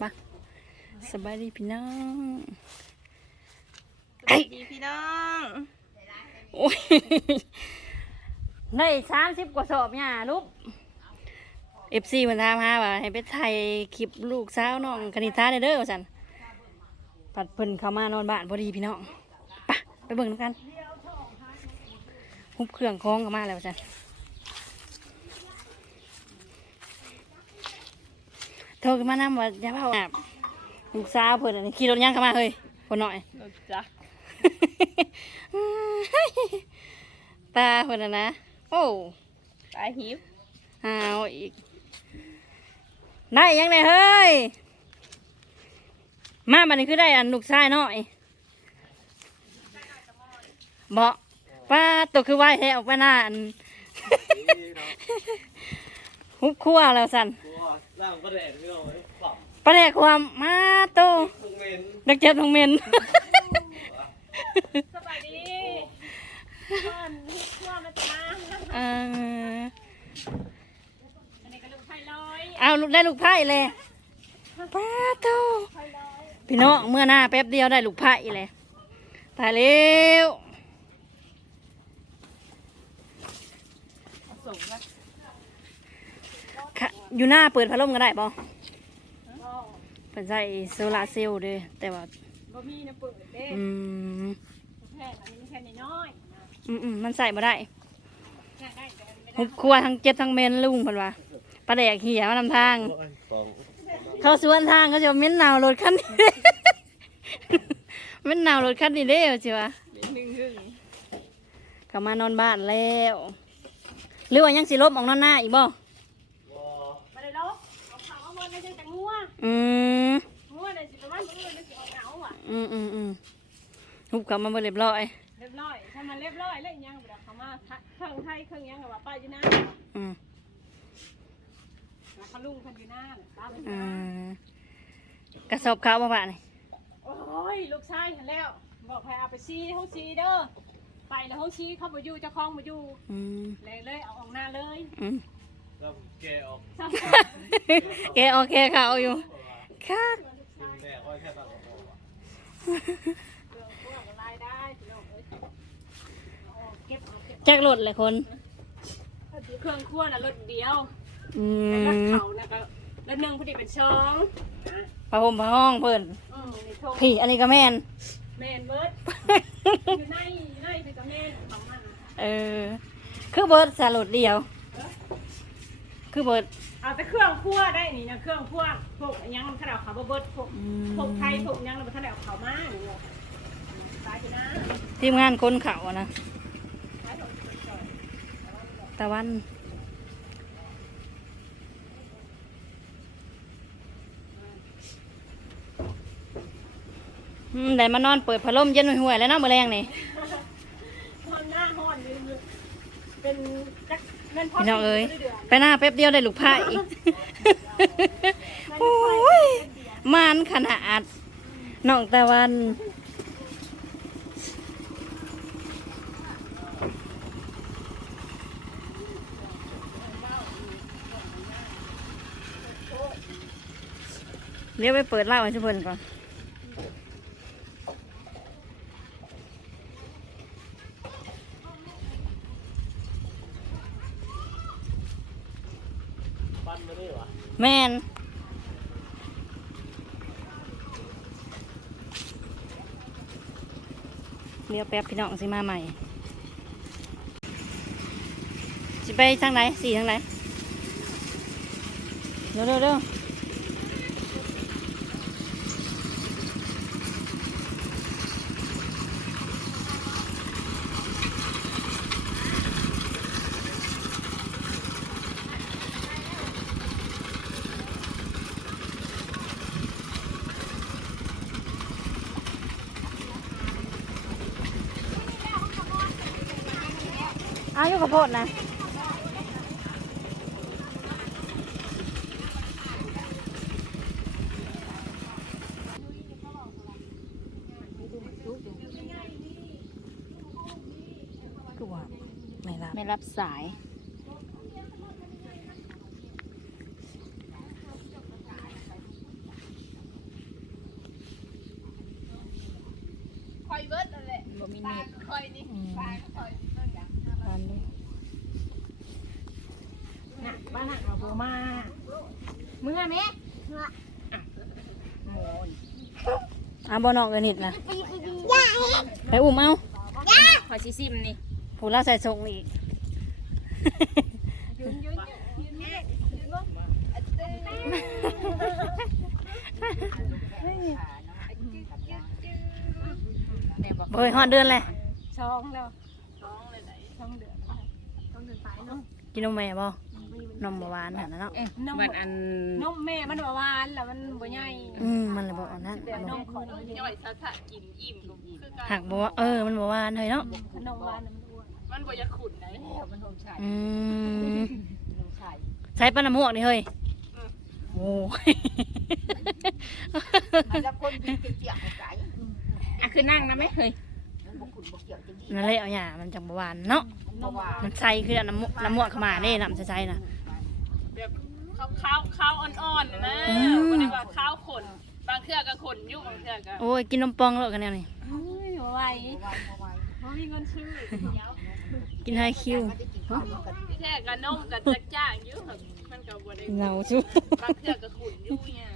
มาสบายดีพี่น้องสวัสดีพี่น้องโอ้ยได้สามสิบกว่าสอบเนี่ยลูกเอฟซีมันถามหาว่าให้ไปถ่ายคลิปลูกสาวน้องคณิธาได้เด้อว่าสันปัดเพิ่นเข้ามานอนบ้านพอดีพี่น้องไปะไปเบิ่งด้วยกันฮุบเครื่องคล้องเข้ามาแล้วว่า สันโทรกันมานำว่าอย่าเผาอาบลูกสาวเพิ่นอันนี้ขี่รถยังเข้ามาเฮ้ยคนหน่อย รถจักรตาเพิ่นน่ะนะ โอ้ตาหิบหาวอีกได้ยังไงเฮ้ย มาบัดนี้คือได้อันลูกชายน้อยบอกป้าตัวคือไหวแท้ออกไปหน้าอัน ฮุบคั่วแล้วสัน ร่างก็แดดพี่น้องปรับประเดกความมาโตทุกเมนดักเจ็บทงเมน สบายดีก่อนช่วงมาจะมาเอออันนี้ก็ลูกไผ่ลอยเอาลูกได้ลูกไผ่เลยป้าโตไผ่ลอยพี่น้องเมื่อหน้าแป๊บเดียวได้ลูกไผ่เลยตายแล้ว สูงนะ ค่ะ อยู่หน้าเปิดพัดลมก็ได้ป่เปิดใส่โซลาร์เซลล์เด้อแต่ว่าบ่มีนะเปิดเด้อืมแค่อันนี้แค่น้อยอืมอืมมันใส่มาได้แค่ได้แต่ไม่หุบครัวทั้งเจ็ดทั้งเมนลุงเพิ่นว่าปลาแดกเหี่ยมานำทางสองเขาสวนทางเขาจะว่าเม้นหนาวรถคันนี้เด้เม้นหนาวรถคันนี้เด้อจิวะหนึ่งหนึ่งเขามานอนบ้านแล้ว หรือว่ายังสิลบออกนอนหน้าอีกบ่ วอ มาได้ลบเอา เขาเอาเงินได้จังแต่งัวอืมงัวได้สิประมาณมื้อนึงสิเอาเหงาอะอืมอืมอืมหุบเขามาเบ่เรียบร้อย เรียบร้อยถ้ามันเรียบร้อยแล้วยังบ่ได้เขามาเครื่องไทยเครื่องยังก็ว่าป้าอยู่หน้าอืมแล้วเขาลุงพันอยู่หน้าป้าเป็นหอืน้ามกระสอบข้าวมาบ้านนี่โอ้ยลูกชายเห็นแล้ว บอกให้เอาไปชี้ห้องชี้เด้อไปแล้วห้องชี้เขาบ่อยู่เจ้าของบ่อยู่อืมเลยเลยเอาออกหน้าเลย อืม แล้วแกออกซ้ำแกโอเคเขาอยู่ค่ะกินแดดก็แค่ตัดออกเครื่องพวกรายได้พี่น้องเอ้ยเอาออกเก็บเอาเก็บจักรถเลยคน เครื่องครัวน่ะรถเดียวอืแต่รถมเขาน่ะก็รถหนึ่งพอดีเป็นเชิงอะผ้าห่มผ้าห้องเพิ่นอืมนี่โทษพี่อันนี้ก็แม่น แมนเบิร์ดอยู่ในอยู่ในเป็นกับแม่นของมัน เออ คือเบิร์ดสลดเดียว คือเบิร์ดเอาแต่เครื่องครัวได้นี่นะเครื่องครัวพวกอิหยังถ้าเราเขาบ่เบิร์ดพวกอืม พวกไทยพวกอิหยังเราบ่ถ้าเราเขามาอยู่ตายไปนะทีมงานคนเขาอะนะตายโดนชนจ่อยตะวันอืมได้มานอนเปิดพัดลมเย็นห่วยๆแล้วเนาะมื้อแรงนี่ห้อนหน้าห้อนลืมเป็นจักเงิน พ่อพี่น้องเอ้ยดือนไปหน้าแป๊บเดียวได้ลูกไผ่อีกโอ้ยมันขนาดน้องตะวันเรียกไปเปิดเหล้าให้ชุเพิ่นก่อนปั้นมาได้หรอ แม่น เลี้ยวแป๊บพี่น้องสิมาใหม่สิไปทางไหนสี่ทางไหนเร็วเร็วเร็ว อายุข้าวโพดนะคือว่าไม่รับไม่รับสาย บ่มีเน็ต อืมอันนี้ น่ะ บ้านน่ะเอาโบมาเมื่อแม่เอาบ่น้องเอิ้นนิดนะไปอุ้มเอาขอสิซิมนี่ผู้เราใส่ส่งอีกยืนยืนยืนแม่ยืนลงแม่บอกบ่เคยฮอดเดือนเลยช่องแล้วช่องเลยไหนช่องเดือดช่องเดือดไปเนาะกินนมแม่บ่ นมบ่หวานหั่นน่ะเนาะ เอ๊ะบัดอันนมแม่มันหวานแล้วมันบ่ใหญ่อืมมันเลยบ่อันนั้นแบบนมขอนย่อยซะถ้ากินอิ่มก็คือการหักบ่ว่าเออ มันบ่หวานเฮ้ยเนาะ ขนมหวานน่ะมันอ้วนมันบ่อยากขุนไหนอืมใช้ปลาน้ำหวกนี่เฮ้ย โอ้ยแล้วคนกินเจียวไก่อะคือนั่งนะแม่เฮ้ยมันบ่ขุนบ่เกี่ยวจะดีนั่นแหละเอาหย่ามันจังบ่หวานเนาะเพราะว่ามันใส่คือน้ำหวกน้ำหวกเข้ามาเด้น้ำใส่ๆน่ะ แบบข้าวข้าวอ่อนๆนะอืมบ่ได้ว่าข้าวขนบางเทื่อก็ขนอยู่บางเทื่อก็โอ้ย กินนมปองแล้วกันแนวนี้เฮ้ยบ่ไหวบ่มีเงินซื้อกินไฮคิวมันจะกินข้าวมันก็ที่แท้ก็นมก็จักจ้างอยู่ครับมันก็บ่ได้เหงาซุบางเทื่อก็ขุนอยู่เนี่ย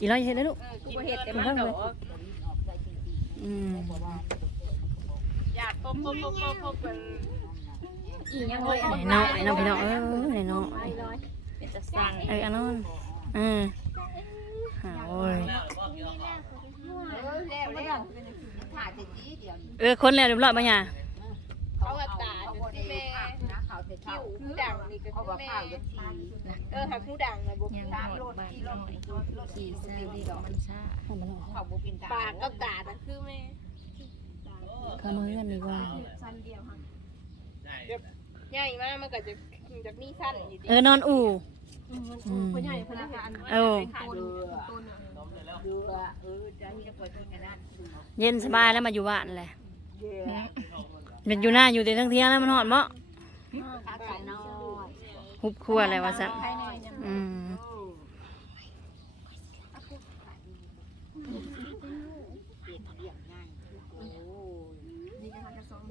อีร้อยเฮ็ดได้ลูกเออกินเฮ็ดแต่มันก็อืมอยากป๊บๆๆๆเป็น อีหยังเลยไอ้น้อยน้องพี่น้องเออไอ้น้อยเป็นจะสั่งเอออันนั้นเออหาโอ้ยเออคนแล้วเรียบร้อยบ่หย่าเขาอัตราเขาจบ่นได้ที่แม่คิ้วหูดังนี่ก็คือว่าแม่เออหากหูดังนะบุกตามรถที่รถอยรถรถขี่ซาดีดอกมันซ่าให้าบ่เป็นตากกับตาน่คือแม่ข้ามาเฮือนดีกว่าสั้นดียวค่ะ ใหญ่มากมันก็จะจากนี่สั้นอยู่ดีเออนอนอู่อืมมันอ้วนบ่ใหญ่เพิ่นได้อันเออต้นต้นน่ะเดือเออจะมีจะเปิดเป็นกันนั้นเย็นสบายแล้วมาอยู่บ้านแหละเดือเป็นอยู่หน้าอยู่แต่ทั้งเที่ยงแล้วมันหอดเมาะข้าวไก่น้อยฮุบครัวอะไรวะสันภายในเนี่ย อืม เปลี่ยนเรียงง่ายโอ้ย นี่นะคะกระสอบ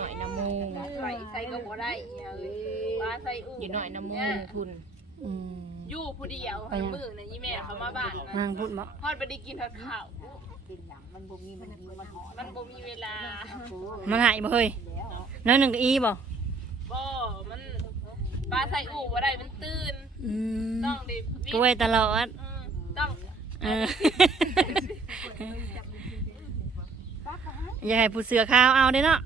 หน่อยน้ำมูใส่ใส่ก็บ่ได้เอ้ยว่าใส่อู่อยู่หน่อยน้ำมูคุณอืมอยู่ผู้เดียวมือน่ะยี่แม่เขามาบ้านนางพูดเมาะฮอดบ่ได้กินทอดข้าวกินหนังมันบ่มีมันมีมันหอมมันบ่มีเวลามันหายบ่เฮ้ยแล้วน้อยหนึ่งก็อีบ่บ่มันปลาใส่อู่บ่ได้มันตื่นอืมต้องได้กล้วยตลอดอืมต้องเอออย่าให้ผู้เสือข้าวเอาเด้เนาะ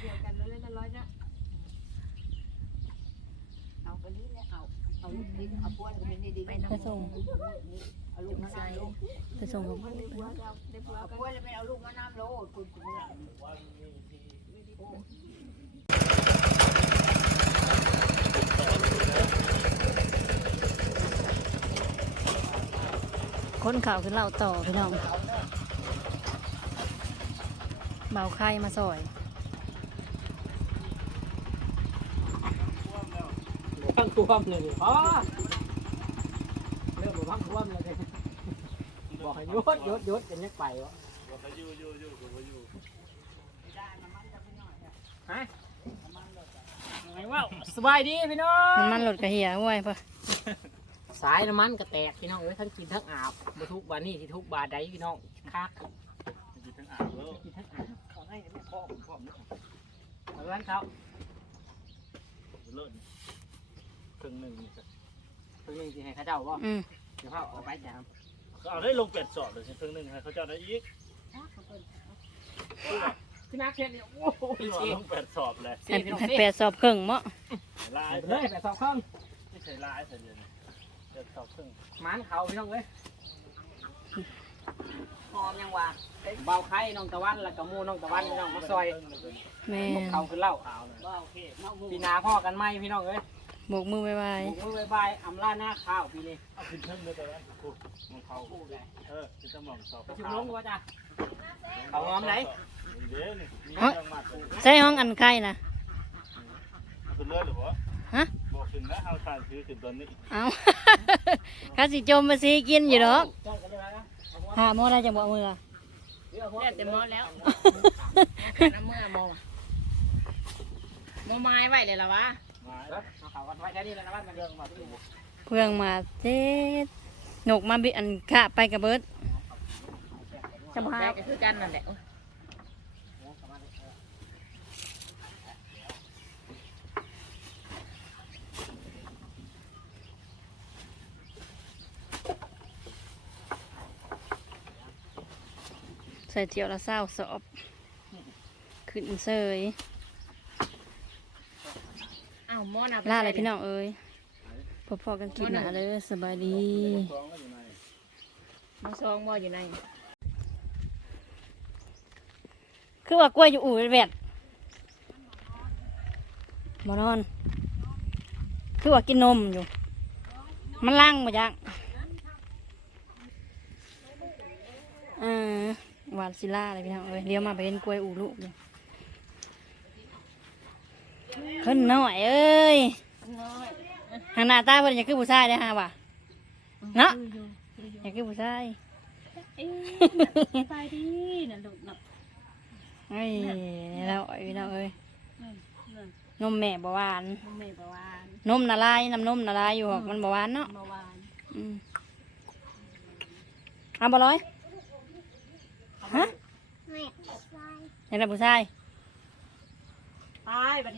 เดียวกันเลยละร้อยจ้ะเอาไปนี่เนี่ยเอาเอาลูกลิ้นเอาป้วนเป็นดีๆไปไปน้ำส่งเอาลูกมะนาวลดไปส่งผัวแล้วได้ผัวเอาป้วนแล้วไม่เอาลูกมะนาวลดคุณคุณเนี่ยคนข่าวขึ้นเล่าต่อพี่น้อง เบาไข่มาซอยพังท่วมเลยอ๋อเริ่มพังท่วมเลยบอกให้ยดยดยุดจะยังไปวะบอกให้ยู่ยู่ยู่กูยู่ฮะไงว่าสบายดีพี่น้องน้ำมันหลดกระเหี่ยห้วยปะสายน้ำมันก็แตกพี่น้องเอ้ยทั้งกินทั้งอาบมาทุกบานนี่ที่ทุกบาทใดพี่น้องคักกินทั้งอ่างแล้ว กินทั้งอาบขอให้แม่พ่อพ่อม ร้านเขาเลิศครึ่งหนึ่งนี่ก็เพิ่งนึงสิให้เข้าเจ้าบ่อืมเดี๋ยวเขาเอาไปจามก็เอาได้ลงเป็ดสอบเลยสิครึ่งหนึ่งให้เขาเจ้าได้อีกพี่นักเขียนเนี่ยโอ้โหพี่ว่าเสียลงเป็ดสอบเลยให้ยพี่น้องให้เสียแปดสอบครึ่งเมาะลายไปเลยไปสอบเครื่องไม่ใช่ลายใส่เดือนเป็ดสอบครึ่งมันเขาพี่น้องเอ้ย หอมยังวะเบาไข่น้องตะวันแล้วก็หมูน้องตะวันพี่น้องมาซอยแม่พวกเขาคือเหล้าขาวเลยว่าโอเคเนาะหมูปีหนาพ่อกันไหมพี่น้องเอ้ยโบกมือบ๊ายบายบุกมือบายอำลาหน้าข้าวปีนี้เอาขึ้นเพิ่มเลยแต่ว่ากูมองเขาเออคือจะมองสอบไปชิมลงกูว่าจ้ะเขาหอมไหนเดี๋ยวนี่มีเฮ้ยเรื่องมากเลยใช่ห้องอันไข่นะขึ้นเลือดหรือวะฮะบอกขึ้นแล้วเอาทานซื้อขึ้นตอนนี้เอาเขาสิจมมาสิกินอยู่ดอกจ้องกันได้ไหมนะ หาโมอได้จังบ่มือเดี๋ยวหัวแล้วแต่หมอแล้วน้ำเมื่อหมอหมอไม้ไว้เลยล่ะวะมาเอาเขากันไว้แค่นี้แล้วนะบ้านมันเรื่องมาที่เพื่องมาเจ็ดหนกมาบิอันกะไปกับเบิดจะบ่หาแม่ก็คือกันนั่นแหละ ใส่เจียวละเศร้าสอบ ขึ้นเสยอ้าวหมอน่ะล่าอะไรพี่น้องเอ้ยพอพอๆกันกินหนาเลยสบายดีซองก็อยู่ในหมอซองหมออยู่ในคือว่ากล้วยอยู่อู่แวดมานอน คือว่ากินนมอยู่ มันล่างมาจังอ่าห วานซิล่าอะไรพี่น้องเอ้ยเลี้ยวมาไปเห็นกล้วยอู่ลูกอยู่ขึ้นหน่อยเอ้ยทางหน้าตาเพิ่นอยากคือผู้ชายได้อฮะว่ะเนาะอยากคือผู้ชายไปดีน่ะลูกน่ะเอ้ยแล้วไอ้พี่น้องเอ้ยนมแม่บหวานมันไม่ประวาน นมละลายน้ำนมละลายอยู่หรอกมันบหวานเนาะเมื่อวานอืมเอาบ่ร้อย ฮะอยากได้ผู้ชาย ตายบัด